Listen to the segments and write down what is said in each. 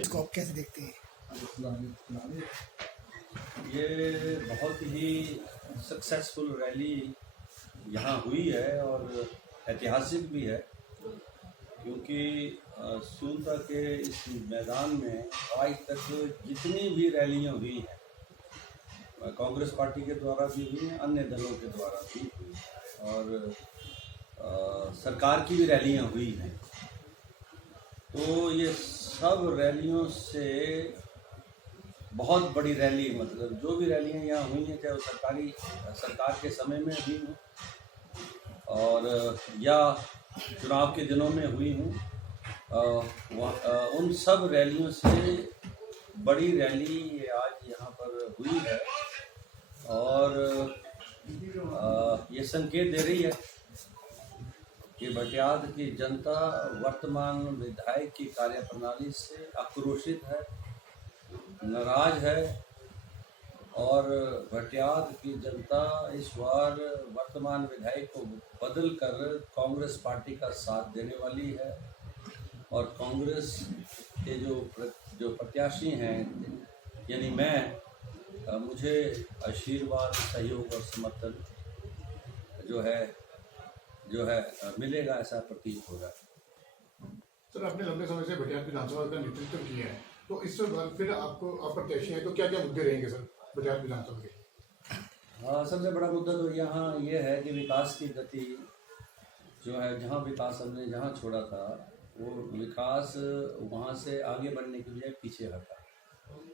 इसको आप कैसे देखते हैं? ये बहुत ही सक्सेसफुल रैली यहाँ हुई है और ऐतिहासिक भी है, क्योंकि सूरता के इस मैदान में आज तक जितनी भी रैलियाँ हुई हैं, कांग्रेस पार्टी के द्वारा भी हुई हैं, अन्य दलों के द्वारा भी हुई हैं और सरकार की भी रैलियाँ हुई हैं, तो ये सब रैलियों से बहुत बड़ी रैली, मतलब जो भी रैलियाँ यहाँ हुई हैं, चाहे वो सरकार के समय में हुई हों और या चुनाव के दिनों में हुई हूँ, उन सब रैलियों से बड़ी रैली आज यहाँ पर हुई है और ये संकेत दे रही है कि भटियात की जनता वर्तमान विधायक की कार्यप्रणाली से आक्रोशित है, नाराज है और भटियात की जनता इस बार वर्तमान विधायक को बदल कर कांग्रेस पार्टी का साथ देने वाली है और कांग्रेस के जो प्रत्याशी हैं, यानी मुझे आशीर्वाद, सहयोग और समर्थन जो है मिलेगा, ऐसा प्रतीत हो रहा है। सर, आपने लंबे समय से भटियात विधानसभा का नेतृत्व किया है, तो इस बार फिर आपको प्रत्याशी हैं, तो क्या क्या मुद्दे रहेंगे सर भटियात विधानसभा के? सबसे बड़ा मुद्दा तो यहाँ ये है कि विकास की गति जो है, जहाँ विकास हमने जहाँ छोड़ा था वो विकास वहाँ से आगे बढ़ने के लिए पीछे हटा।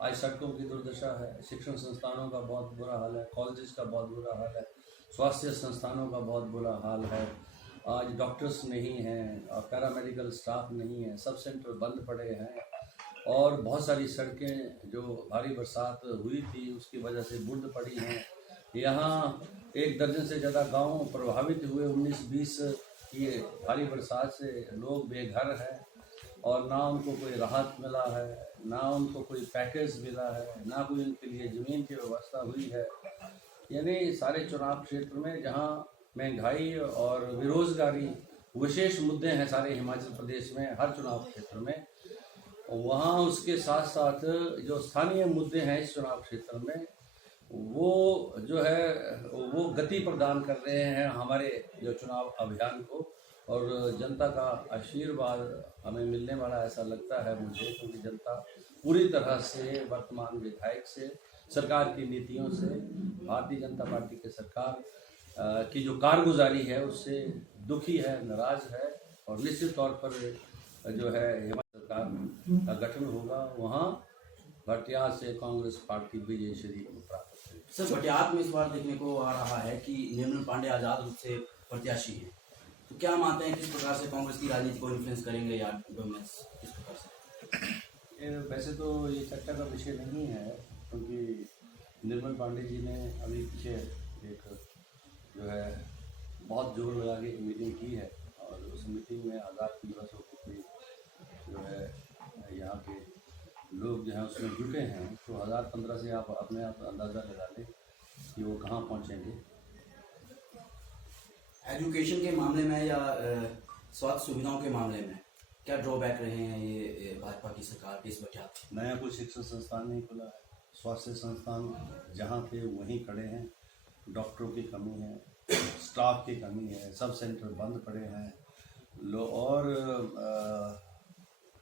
आज सड़कों की दुर्दशा है, शिक्षण संस्थानों का बहुत बुरा हाल है, कॉलेजेस का बहुत बुरा हाल है, स्वास्थ्य संस्थानों का बहुत बुरा हाल है। आज डॉक्टर्स नहीं हैं और पैरामेडिकल स्टाफ नहीं है, सब सेंटर बंद पड़े हैं और बहुत सारी सड़कें जो भारी बरसात हुई थी उसकी वजह से बुर्द पड़ी हैं। यहाँ 1 दर्जन से ज़्यादा गांव प्रभावित हुए, 19-20 की भारी बरसात से लोग बेघर हैं और ना उनको कोई राहत मिला है, ना उनको कोई पैकेज मिला है, ना कोई उनके लिए ज़मीन की व्यवस्था हुई है। यानी सारे चुनाव क्षेत्र में जहाँ महंगाई और बेरोजगारी विशेष मुद्दे हैं सारे हिमाचल प्रदेश में हर चुनाव क्षेत्र में, वहाँ उसके साथ साथ जो स्थानीय मुद्दे हैं इस चुनाव क्षेत्र में वो जो है वो गति प्रदान कर रहे हैं हमारे जो चुनाव अभियान को, और जनता का आशीर्वाद हमें मिलने वाला ऐसा लगता है मुझे, क्योंकि जनता पूरी तरह से वर्तमान विधायक से, सरकार की नीतियों से, भारतीय जनता पार्टी के सरकार की जो कारगुजारी है उससे दुखी है, नाराज है और निश्चित तौर पर जो है हिमाचल सरकार का गठन होगा, वहाँ भटियात से कांग्रेस पार्टी विजय श्री प्राप्त करेगी। सर, भटियात में इस बार देखने को आ रहा है कि निर्मल पांडे आजाद रूप से प्रत्याशी हैं, तो क्या मानते हैं किस प्रकार से कांग्रेस की राजनीति को इन्फ्लुएंस करेंगे या किस प्रकार से? वैसे तो ये चर्चा का विषय नहीं है, क्योंकि निर्मल पांडे जी ने अभी पीछे एक जो है बहुत जोर लगा के मीटिंग की है और उस मीटिंग में आज़ाद दिवसों को जो है यहाँ के लोग जो हैं उसमें जुटे हैं, तो 1015 से आप अपने आप अंदाज़ा लगा लें कि वो कहाँ पहुँचेंगे। एजुकेशन के मामले में या स्वास्थ्य सुविधाओं के मामले में क्या ड्रॉबैक रहे हैं ये भाजपा की सरकार के इस भटियात? नया कोई शिक्षण संस्थान नहीं खुला है, स्वास्थ्य संस्थान जहाँ थे वहीं खड़े हैं, डॉक्टरों की कमी है, स्टाफ की कमी है, सब सेंटर बंद पड़े हैं और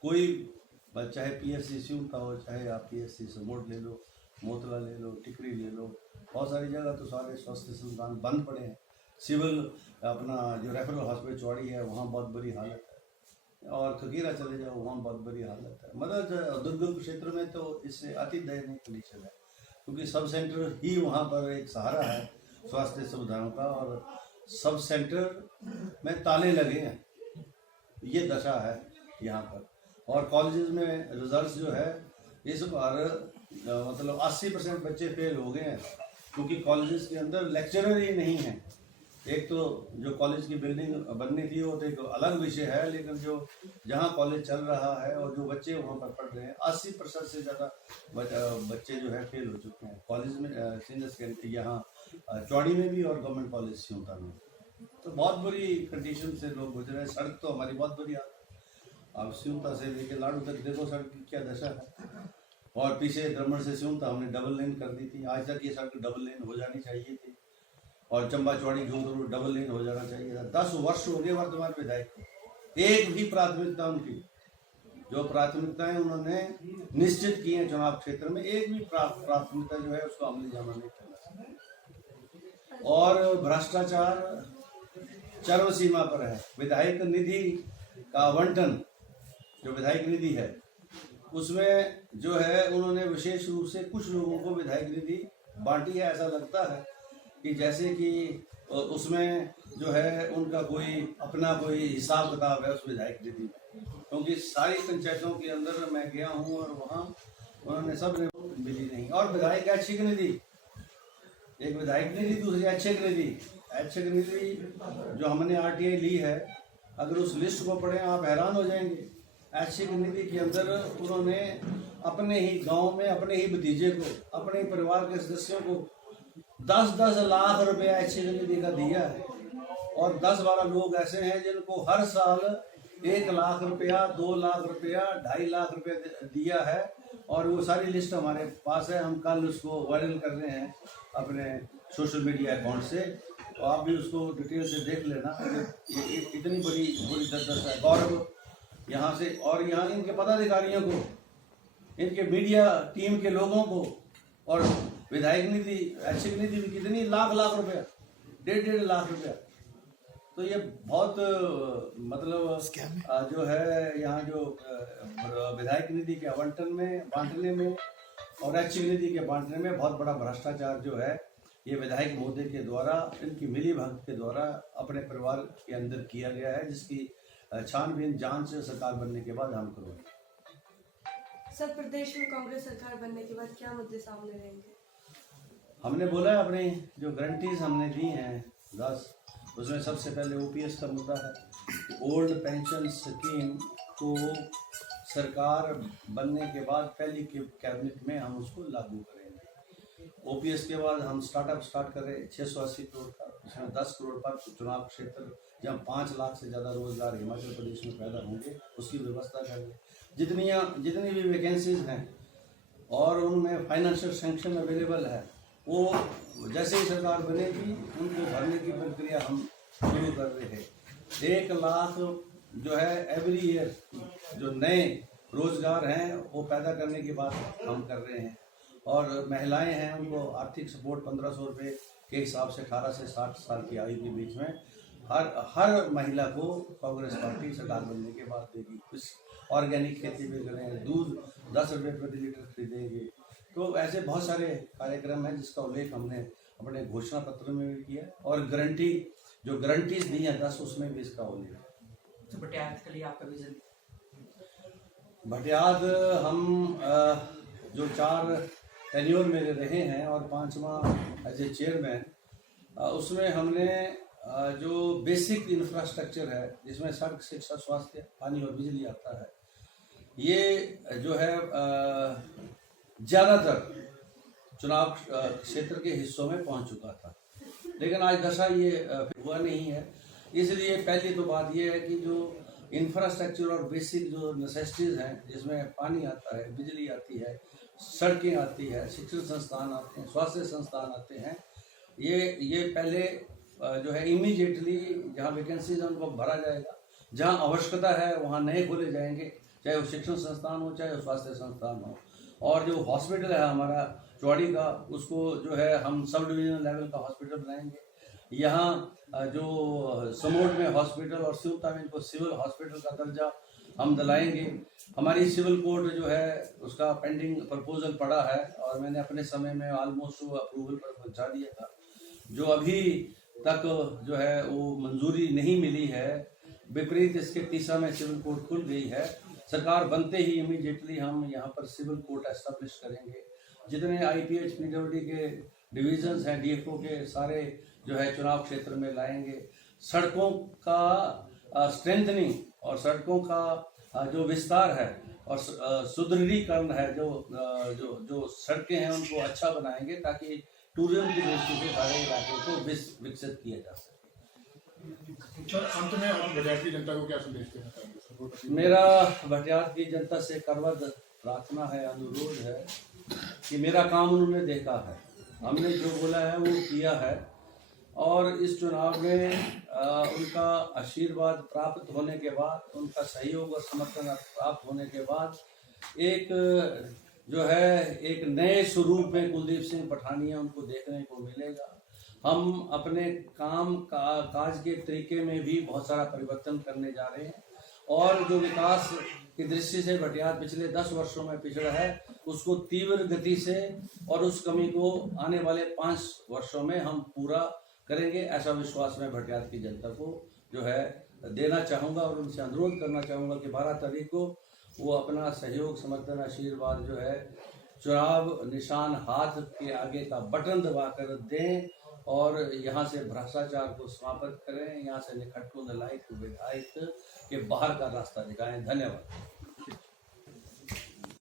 कोई चाहे PSC सियूं का हो, चाहे आप PSC समोट ले लो, मोतला ले लो, टिकरी ले लो, बहुत सारी जगह तो सारे स्वास्थ्य संस्थान बंद पड़े हैं। सिविल अपना जो रेफरल हॉस्पिटल चौड़ी है वहाँ बहुत बुरी हालत है और खकीरा चले जाओ वहाँ बहुत बुरी हालत है। मतलब दुर्गम क्षेत्र में तो इससे अति दयनीय कंडीशन है, क्योंकि सब सेंटर ही वहाँ पर एक सहारा है स्वास्थ्य सुविधाओं का और सब सेंटर में ताले लगे हैं, ये दशा है यहाँ पर। और कॉलेजेस में रिजल्ट्स जो है इस बार मतलब 80% बच्चे फेल हो गए हैं, क्योंकि कॉलेजेस के अंदर लेक्चरर ही नहीं है। एक तो जो कॉलेज की बिल्डिंग बननी थी वो तो एक अलग विषय है, लेकिन जो जहाँ कॉलेज चल रहा है और जो बच्चे वहाँ पर पढ़ रहे हैं 80% से ज़्यादा बच्चे जो है फेल हो चुके हैं कॉलेज में, सीनियर सेकेंडरी यहाँ चौड़ी में भी और गवर्नमेंट कॉलेज सियूता में। तो बहुत बुरी कंडीशन से लोग गुजरे हैं, सड़क तो हमारी बहुत बुरी हालत, आप सिउता से लेके लाडू तक देखो सड़क की क्या दशा है। और पीछे द्रमण से सिउता हमने डबल लेन कर दी थी, आज तक ये सड़क डबल लेन हो जानी चाहिए थी। और चंबा चौड़ी जोधपुर डबल लेन हो जाना चाहिए था। 10 वर्ष हो गए वर्तमान विधायक को, एक भी प्राथमिकता उनकी जो प्राथमिकताएं उन्होंने निश्चित की हैं चुनाव क्षेत्र में, एक भी प्राथमिकता जो है उसको अमली जामा नहीं करना। और भ्रष्टाचार चरम सीमा पर है। विधायक निधि का आवंटन, जो विधायक निधि है उसमें जो है उन्होंने विशेष रूप से कुछ लोगों को विधायक निधि बांटी है। ऐसा लगता है कि जैसे कि उसमें जो है उनका कोई हिसाब किताब है उस विधायक निधि में, क्योंकि सारी पंचायतों के अंदर मैं गया हूँ और वहाँ उन्होंने सब ने मिली नहीं। और विधायक ऐच्छिक निधि, एक विधायक निधि, दूसरी ऐच्छिक निधि। ऐच्छिक निधि जो हमने RTI ली है, अगर उस लिस्ट को पढ़ें आप हैरान हो जाएंगे। ऐच्छिक निधि के अंदर उन्होंने अपने ही गांव में अपने ही भतीजे को, अपने ही परिवार के सदस्यों को 10-10 लाख रुपया ऐच्छिक निधि का दिया है। और 10-12 लोग ऐसे हैं जिनको हर साल 1 लाख रुपया, 2 लाख रुपया, 2.5 लाख रुपया दिया है। और वो सारी लिस्ट हमारे पास है, हम कल उसको वायरल कर रहे हैं अपने सोशल मीडिया अकाउंट से, तो आप भी उसको डिटेल से देख लेना। इतनी बड़ी दरदशा है। गौरव यहाँ से, और यहाँ इनके पदाधिकारियों को, इनके मीडिया टीम के लोगों को, और विधायक निधि, ऐच्छिक निधि भी कितनी लाख रुपया, 1.5 लाख रुपया। तो ये बहुत मतलब जो है यहाँ जो विधायक निधि के आवंटन में, बांटने में और ऐच्छिक निधि के बांटने में बहुत बड़ा भ्रष्टाचार जो है ये विधायक महोदय के द्वारा, इनकी मिली भगत के द्वारा अपने परिवार के अंदर किया गया है, जिसकी छानबीन जांच सरकार बनने के बाद हम करेंगे। सर, प्रदेश में कांग्रेस सरकार बनने के बाद क्या मुद्दे सामने रहेंगे? हमने बोला है अपनी जो गारंटीज हमने दी हैं 10, उसमें सबसे पहले OPS का मुद्दा है। ओल्ड पेंशन स्कीम को सरकार बनने के बाद पहली कैबिनेट में हम उसको लागू करेंगे। OPS के बाद हम स्टार्टअप स्टार्ट कर रहे हैं 680 करोड़ का, इसमें 10 करोड़ पर चुनाव क्षेत्र जहाँ 5 लाख से ज़्यादा रोजगार हिमाचल प्रदेश में पैदा होंगे उसकी व्यवस्था करेंगे। जितनी भी वैकेंसीज हैं और उनमें फाइनेंशियल सैंक्शन अवेलेबल है, वो जैसे ही सरकार बनेगी उनको भरने की प्रक्रिया हम शुरू कर रहे हैं। 1 लाख जो है एवरी ईयर जो नए रोजगार हैं वो पैदा करने की बात हम कर रहे हैं। और महिलाएं हैं उनको आर्थिक सपोर्ट 1500 रुपये के हिसाब से 18 से 60 साल की आयु के बीच में हर महिला को कांग्रेस पार्टी सरकार बनने के बाद देगी। कुछ ऑर्गेनिक खेती भी करेंगे, दूध 10 रुपये प्रति लीटर खरीदेंगे। तो ऐसे बहुत सारे कार्यक्रम हैं जिसका उल्लेख हमने अपने घोषणा पत्र में भी किया। और गारंटीज दी हैं 10, उसमें भी इसका उल्लेख है। तो भटियात के लिए आपका विजन? भटियात हम जो 4 टेन्योर मेरे रहे हैं और 5वां एज ए चेयरमैन, उसमें हमने जो बेसिक इंफ्रास्ट्रक्चर है जिसमें सड़क, शिक्षा, स्वास्थ्य, पानी और बिजली आता है, ये जो है ज़्यादातर चुनाव क्षेत्र के हिस्सों में पहुंच चुका था। लेकिन आज दशा ये हुआ नहीं है। इसलिए पहली तो बात ये है कि जो इंफ्रास्ट्रक्चर और बेसिक जो नेसेसिटीज़ हैं जिसमें पानी आता है, बिजली आती है, सड़कें आती है, शिक्षण संस्थान आते हैं, स्वास्थ्य संस्थान आते हैं, ये पहले जो है इमीडिएटली जहाँ वैकेंसीज हैं उनको भरा जाएगा। जहाँ आवश्यकता है वहाँ नए खोले जाएंगे, चाहे वो शिक्षण संस्थान हो चाहे वो स्वास्थ्य संस्थान हो। और जो हॉस्पिटल है हमारा चौड़ी का, उसको जो है हम सब डिवीजन लेवल का हॉस्पिटल बनाएंगे। यहाँ जो समोट में हॉस्पिटल और सिवता में इनको सिविल हॉस्पिटल का दर्जा हम दिलाएंगे। हमारी सिविल कोर्ट जो है उसका पेंडिंग प्रपोजल पड़ा है और मैंने अपने समय में ऑलमोस्ट अप्रूवल पर पहुंचा दिया था। जो अभी तक जो है वो मंजूरी नहीं मिली है, विपरीत इसके तीसरा में सिविल कोर्ट खुल गई है। सरकार बनते ही इमीडिएटली हम यहाँ पर सिविल कोर्ट एस्टेब्लिश करेंगे। जितने IPH PWD के डिविजन्स हैं DFO के सारे जो है चुनाव क्षेत्र में लाएंगे। सड़कों का स्ट्रेंथनिंग और सड़कों का जो विस्तार है और सुदृढ़ीकरण है, जो सड़कें हैं उनको अच्छा बनाएंगे ताकि टूरिज्म की दृष्टि से सारे इलाके को विकसित किया जा सके। अंत में आप बजाय की जनता को क्या संदेश देना चाहेंगे? मेरा भटियात की जनता से करवद प्रार्थना है, अनुरोध है कि मेरा काम उन्होंने देखा है, हमने जो बोला है वो किया है, और इस चुनाव में उनका आशीर्वाद प्राप्त होने के बाद, उनका सहयोग और समर्थन प्राप्त होने के बाद एक जो है एक नए स्वरूप में कुलदीप सिंह पठानिया उनको देखने को मिलेगा। हम अपने काज के तरीके में भी बहुत सारा परिवर्तन करने जा रहे हैं, और जो विकास की दृष्टि से भटियात पिछले 10 वर्षों में पिछड़ा है उसको तीव्र गति से और उस कमी को आने वाले 5 वर्षों में हम पूरा करेंगे, ऐसा विश्वास मैं भटियात की जनता को जो है देना चाहूँगा, और उनसे अनुरोध करना चाहूँगा कि 12 तारीख को वो अपना सहयोग, समर्थन, आशीर्वाद जो है चुनाव निशान हाथ के आगे का बटन दबाकर दें, और यहाँ से भ्रष्टाचार को समाप्त करें, यहाँ से निखटकुंद लायक विधायक के बाहर का रास्ता दिखाएं। धन्यवाद।